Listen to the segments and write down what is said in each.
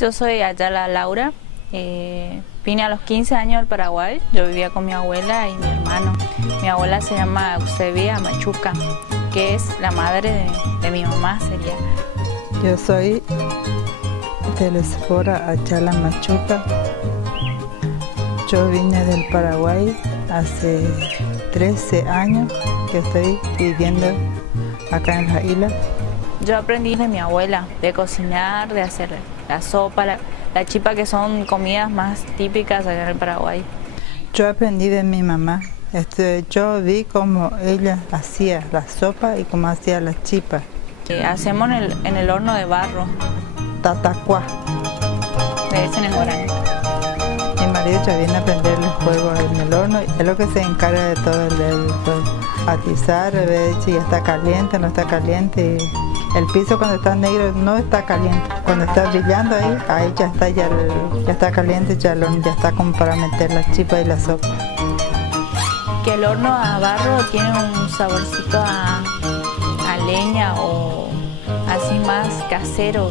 Yo soy Ayala Laura, vine a los 15 años al Paraguay, yo vivía con mi abuela y mi hermano. Mi abuela se llama Eusebia Machuca, que es la madre de mi mamá, sería. Yo soy Telesfora Ayala Machuca. Yo vine del Paraguay hace 13 años que estoy viviendo acá en la isla. Yo aprendí de mi abuela, de cocinar, de hacer la sopa, la chipa, que son comidas más típicas allá en el Paraguay. Yo aprendí de mi mamá. Yo vi cómo ella hacía la sopa y cómo hacía la chipa. Hacemos en el horno de barro. Tatacuá. Le dicen en guaraní. Mi marido ya viene a aprender el fuego en el horno, es lo que se encarga de todo el atizar, ver si ya está caliente, no está caliente. El piso cuando está negro no está caliente, cuando está brillando ahí ya está caliente, ya está como para meter la chipa y la sopa. Que el horno a barro tiene un saborcito a leña o así más casero.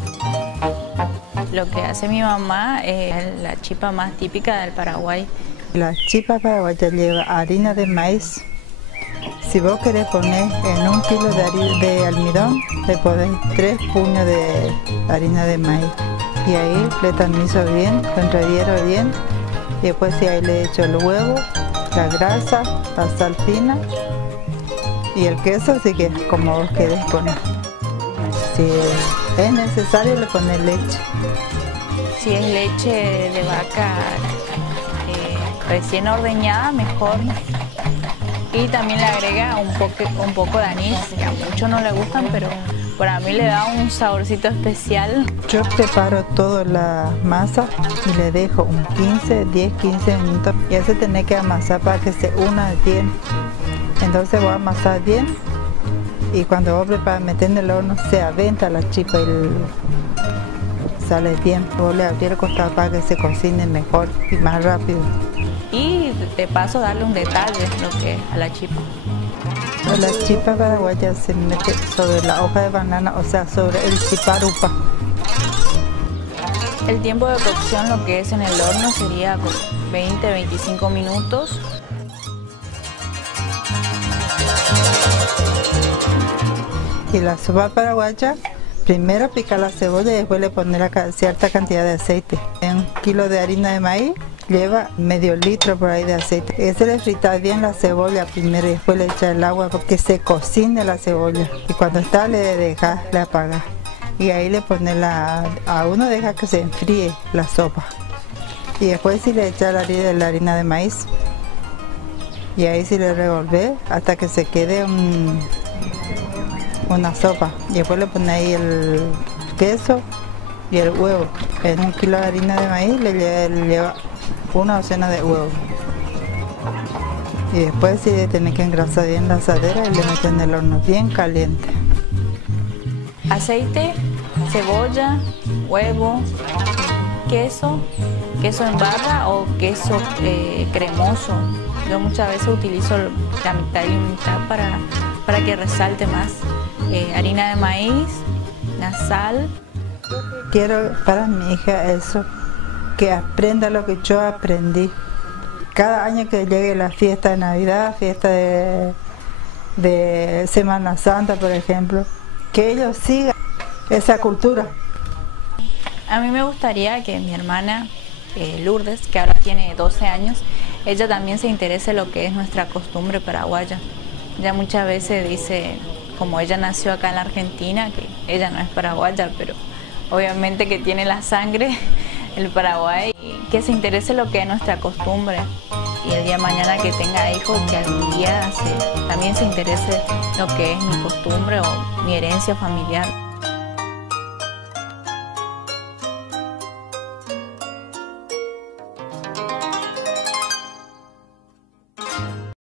Lo que hace mi mamá es la chipa más típica del Paraguay. La chipa paraguaya lleva harina de maíz. Si vos querés poner en 1 kilo de almidón, le pones 3 puños de harina de maíz. Y ahí le tamizo bien, lo entrevierro bien. Y después ahí le echo el huevo, la grasa, la sal fina y el queso, así que como vos querés poner. Si es necesario, le pones leche. Si es leche de vaca recién ordeñada, mejor. Y también le agrega un poco de anís, que a muchos no le gustan, pero para mí le da un saborcito especial. Yo preparo toda la masa y le dejo 10-15 minutos. Y eso tiene que amasar para que se una bien. Entonces voy a amasar bien y cuando vos preparas, meter en el horno, se aventa la chipa y sale bien. Vos le abrís el costado para que se cocine mejor y más rápido. Y de paso darle un detalle a la chipa. La chipa paraguaya se mete sobre la hoja de banana, o sea, sobre el chiparupa. El tiempo de cocción, lo que es en el horno, sería 20-25 minutos. Y la sopa paraguaya, primero picar la cebolla y después le poner cierta cantidad de aceite. En 1 kilo de harina de maíz lleva medio litro por ahí de aceite. Ese le frita bien la cebolla primero y después le echa el agua porque se cocine la cebolla. Y cuando está le apaga. Y ahí le pone a uno deja que se enfríe la sopa. Y después sí le echa la harina de maíz. Y ahí sí le revolve hasta que se quede una sopa. Y después le pone ahí el queso y el huevo. En 1 kilo de harina de maíz le lleva 1 docena de huevos. Y después sí tiene que engrasar bien la asadera y le meten en el horno bien caliente. Aceite, cebolla, huevo, queso en barra o queso cremoso. Yo muchas veces utilizo la mitad y mitad para que resalte más. Harina de maíz, la sal. Quiero para mi hija eso, que aprenda lo que yo aprendí. Cada año que llegue la fiesta de Navidad, fiesta de Semana Santa, por ejemplo, que ellos sigan esa cultura. A mí me gustaría que mi hermana Lourdes, que ahora tiene 12 años, ella también se interese en lo que es nuestra costumbre paraguaya. Ella muchas veces dice, como ella nació acá en la Argentina, que ella no es paraguaya, pero obviamente que tiene la sangre el Paraguay, que se interese lo que es nuestra costumbre y el día de mañana que tenga hijos, que algún día también se interese lo que es mi costumbre o mi herencia familiar.